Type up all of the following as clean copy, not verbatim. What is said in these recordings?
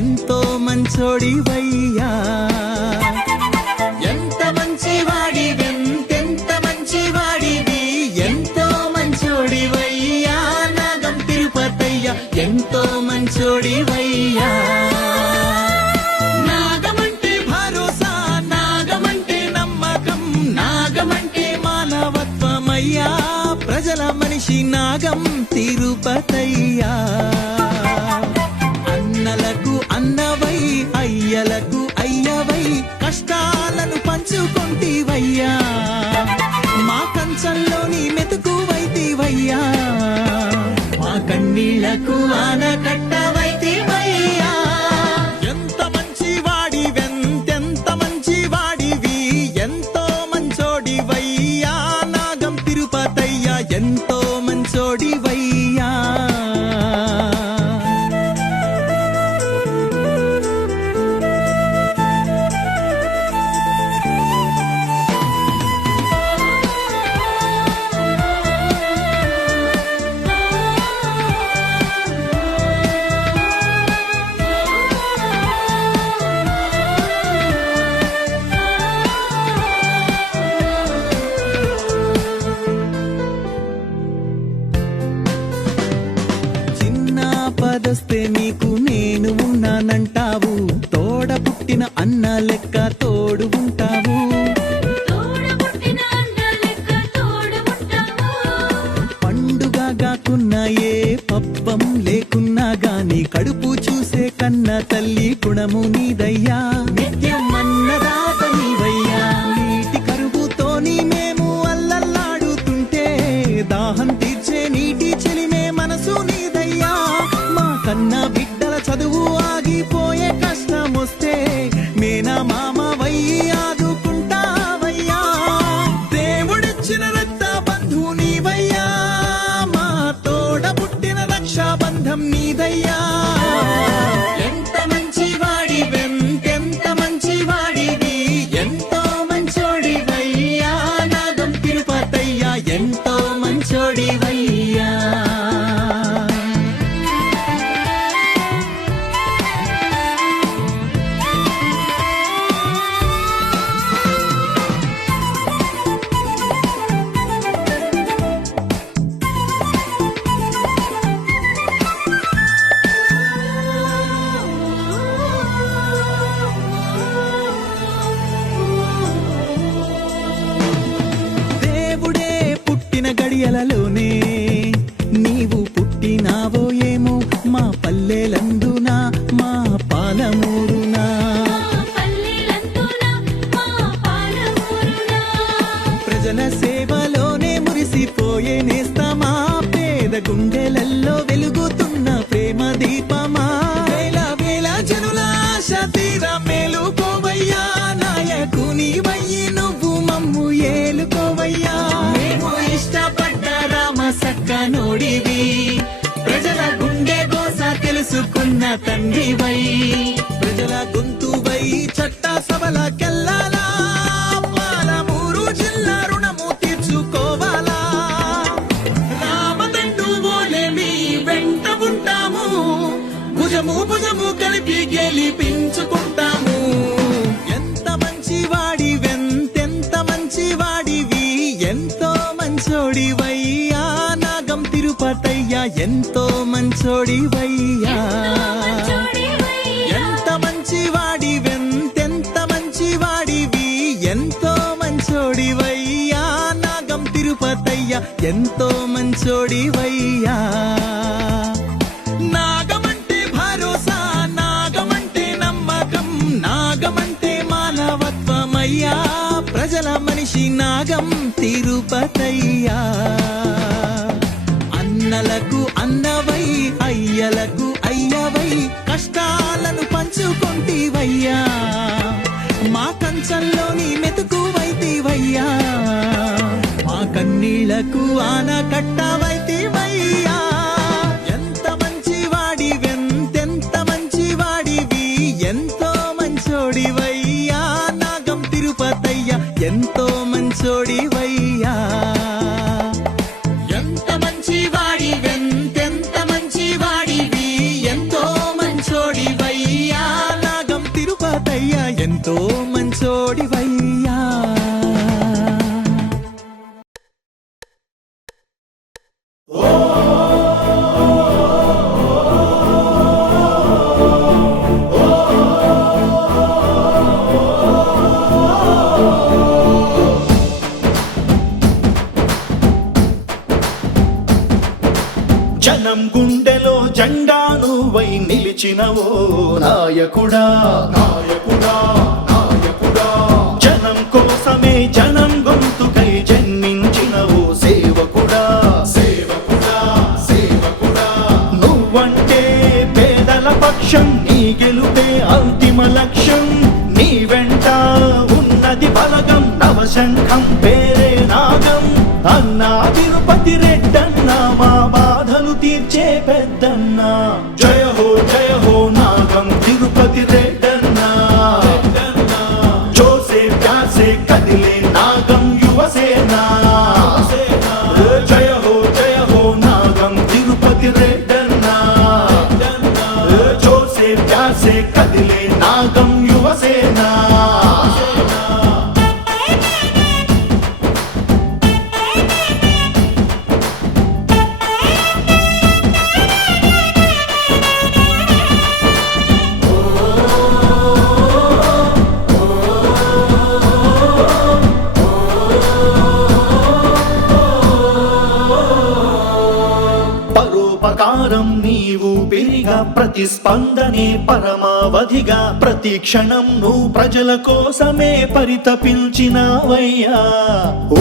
ఎంతో మంచోడివయ్యా. ఎంత మంచివాడివెంతెంత మంచివాడివి, ఎంతో మంచోడివయ్యా నాగం తిరుపతయ్య, ఎంతో మంచోడివయ్యా. నాగమంటే భరోసా, నాగమంటే నమ్మకం, నాగమంటే మానవత్వమయ్యా, ప్రజల మనిషి నాగం తిరుపతయ్యా. అన్నలకు అన్నవై, అయ్యలకు అయ్యవై, కష్టాలను పంచుకొంటివయ్యా, మా కంచంలోని మెతుకువైతివయ్యా, మా కన్నీళ్లకు ఆనకట్టవైతివయ్యా. ఎంత మంచివాడివెంతెంత మంచివాడివి, ఎంతో మంచోడివయ్యా నాగం తిరుపతయ్య, ఎంతో మంచోడివయ్యా. పదస్తే నీకు నేను ఉన్నానంటావు, తోడ పుట్టిన అన్న లెక్క తోడు ఉంటావు, పండుగ కాకున్నా ఏ పబ్బం లేకున్నా గాని కడుపు చూసే కన్న తల్లి గుణము నీదయ్యా. నిత్యం అన్నదాత నీవయ్యా, నీటి కరువుతోని మేము అల్లల్లాడుతుంటే దాహం తీర్చే నీటి చెలిమే మనసు నీదయ్యా. మా కన్న బిడ్డల చదువు ఆగిపోయే కష్టం వస్తే మేనా మామవయ్యి ఆదుకుంటావయ్యా. దేవుడిచ్చిన రక్త బంధు నీవయ్యా, మా తోడ పుట్టిన రక్షాబంధం నీదయ్యా. ఎంత మంచివాడివెంతెంత మంచివాడివి, ఎంతో మంచోడివయ్యా నాగం తిరుపతయ్య, ఎంతో మంచోడివయ్యా. గడియలలోనే నీవు పుట్టినావో ఏమో, మా పల్లెలందునా మా పాలమూరునా, ప్రజల సేవలోనే మురిసిపోయే నేస్తమా, పేద గుండెలల్లో వెలుగుతున్న ప్రేమ దీపమా, వేల వేల జనుల ఆశ తీర మేలుకోవయ్యా, నాయకుని వయ్యి నువ్వు మమ్ము ఏలుకోవయ్యా. ఇష్టపడ్డ రామ సక్క నోడివి, ప్రజల గుండె గోస తెలుసుకున్న తండ్రివై, ప్రజల గొంతువై చట్ట సభలకెల్లాలా, పాలమూరు జిల్లా రుణము తీర్చుకోవాలా. రామదండు ఓలే మీ వెంట ఉంటాము, భుజము భుజము కలిపి గెలిపించుకుంటాము. ఎంత మంచివాడివెంతెంత మంచివాడివి, ఎంతో మంచోడివయ్యా నాగం తిరుపతయ్య, ఎంతో మంచోడివయ్యా. ఎంత మంచివాడివెంతెంత మంచివాడివి, ఎంతో మంచోడివయ్యా నాగం తిరుపతయ్య, ఎంతో మంచోడివయ్యా. నాగమంటే భరోసా, నాగమంటే నమ్మకం, నాగమంటే మానవత్వమయ్యా, ప్రజల మనిషి నాగం తిరుపతయ్యా. అన్నలకు అన్నవై, అయ్యలకు అయ్యవై, కష్టాలను పంచుకొంటివయ్యా, మా కంచంలోని మెతుకువైతివయ్యా, మా కన్నీళ్లకు ఆనకట్టవైతివయ్యా. ఎంత మంచివాడివెంతెంత మంచివాడివి, ఎంతో మంచోడివయ్యా నాగం తిరుపతయ్య, ఎంతో మంచోడివయ్యా. ఎంత మంచివాడివెంతెంత మంచివాడివి, ఎంతో మంచోడివయ్యా ఎంతో మంచోడివయ్యా. జనం గుండెలో జెండాను వై నిలిచినవో నాయకుడా నాయకుడా నాయకుడా. జనం కోసమే జనం గొంతుకై జన్మించినవో సేవకుడా సేవకుడా సేవకుడా. నువ్వంటే పేదల పక్షం, నీ గెలుపే అంతిమ లక్ష్యం. నీ వెంట ఉన్నది బలగం, నవశంఖం పేరే నాగం. అన్నా తిరుపతి రెడ్డన్నా మా బాధలు తీర్చే పెద్దన్నా. జయ హో నాగం తిరుపతి రెడ్డన్నా. జోసే ప్యాసే కదిలే నాగం యువసేనా. జయ హో నాగం తిరుపతి రెడ్డన్నా. జోసే ప్యాసే కదిలే నాగం యువసేనా. పరోపకారం నీవు పెరిగా, ప్రతిస్పందనే పరమావధిగా. ప్రతి క్షణం నువ్వు ప్రజల కోసమే పరితపించినావయ్యా.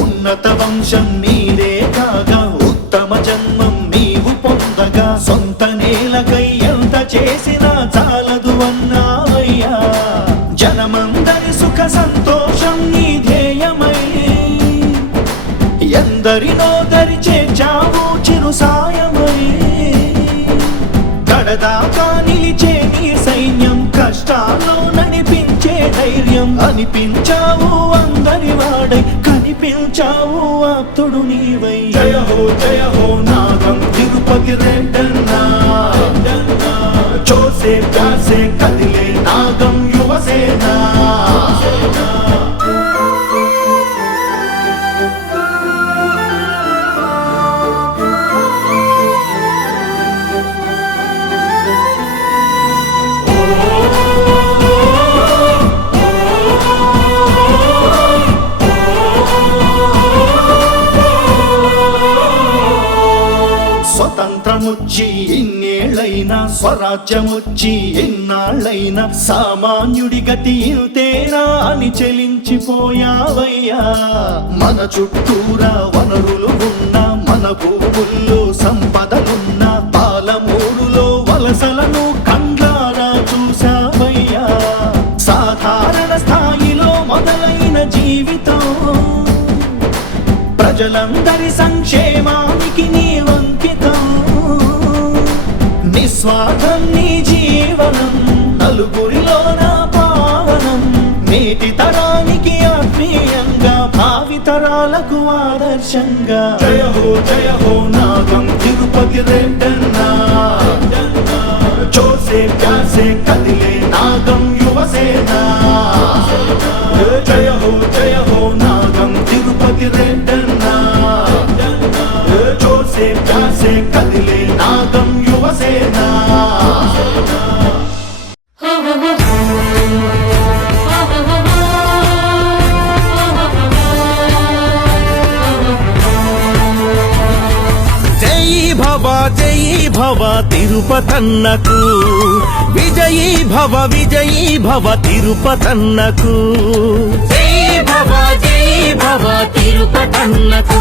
ఉన్నత వంశం నీదే కాగా, ఉత్తమ జన్మం నీవు పొందగా. సొంత నేలకై ఎంత చేసినా చాలదు అన్నావయ్యా. జనమందరి సుఖ సంతోషం నీ ధ్యేయమై ఎందరినో దరి చేర్చావు చిరు సాయమై. కడదాకా నిలిచే నీ సైన్యం, కష్టాల్లో నడిపించే ధైర్యం. అనిపించావు అందరి వాడై, కనిపించావు ఆప్తుడు నీవై. జయ హో నాగం తిరుపతి రెడ్డన్నా. జోసే ప్యాసే కదిలే నాగం యువసేనా. స్వతంత్రముచ్చి ఇన్నేళ్లైనా, స్వరాజ్యముచ్చి ఎన్నాళ్ళైనా. సామాన్యుడి గతి ఇంతేనా అని చెలించిపోయావయ్యా. మన చుట్టూరా వనరులు ఉన్నా, మన భూముల్లో సంపదలున్నా. పాలమూరులో వలసలను కండ్లారా చూసావయ్యా. సాధారణ స్థాయిలో మొదలైన జీవితం, ప్రజలందరి సంక్షేమానికి నీ వంకితం. నిస్వార్థం నీ జీవనం, నలుగురిలో నా పావనం. నేటి తరానికి ఆత్మీయంగా, భావితరాలకు ఆదర్శంగా. జయ హో నాగం తిరుపతి రెడ్డన్నా. జోసే ప్యాసే కదిలే నాగం యువసేనా. జయ హో నాగం తిరుపతి రెడ్డన్నా. జోసే ప్యాసే కదిలే నాగం యువసేనా. జై భవ తిరుపతన్నకు, విజయీ భవ తిరుపతన్నకు. జై భవ తిరుపతన్నకు,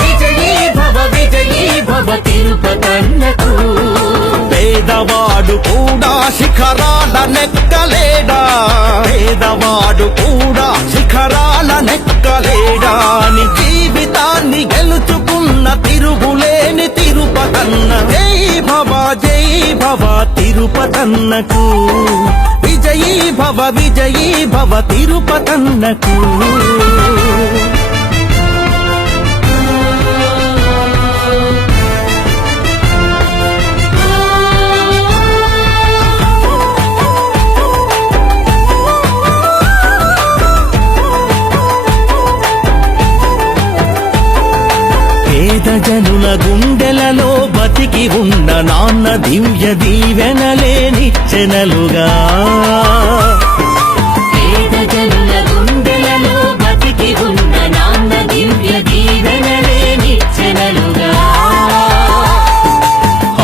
విజయీ భవ తిరుపతన్నకు. పేదవాడు కూడా శిఖరాల నెక్కలేడా, పేదవాడు కూడా శిఖరాల నెక్కలేడా. నీ జీవితాన్ని గెలుచుకున్న తిరుగులేని తిరుపతన్న. జై భవ తిరుపతన్నకు, విజయీ భవ తిరుపతన్నకు. పేద జనుల గుండెలలో బతికి ఉన్న నాన్న దివ్య దీవెనలే నిచ్చెనలుగా పేద జనుల గుండెలలో బతికి ఉన్న నాన్న దివ్య దీవెనలే నిచ్చెనలుగా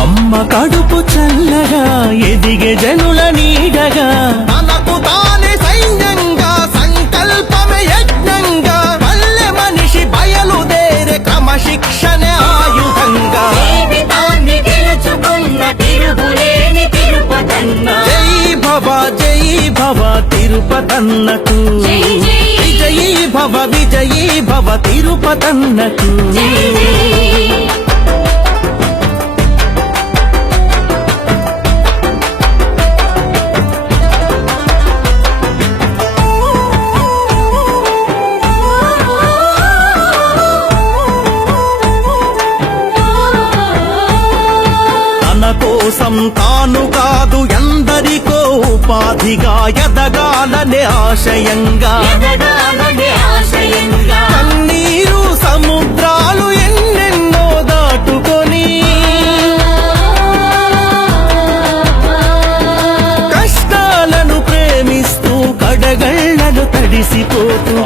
అమ్మ కడుపు చల్లగా ఎదిగే జనుల నీడగా తనకు తానే సైన్యంగా సంకల్పమే యజ్ఞంగా పల్లె మనిషి బయలుదేరే క్రమశిక్షణే ఆయుధంగా జీవితాన్ని గెలుచుకున్న తిరుగులేని తిరుపతన్న జై భవ తిరుపతన్నకు జై జై. విజయీ భవ తిరుపతన్నకు జై జై. తన కోసం తాను కాదు ఎందరికో ఉపాధిగా ఎదగాలనే ఆశయంగా ఎదగాలనే ఆశయంగా కన్నీరు సముద్రాలు ఎన్నెన్నో దాటుకొని కష్టాలను ప్రేమిస్తూ కడగళ్లను తడిసిపోతూ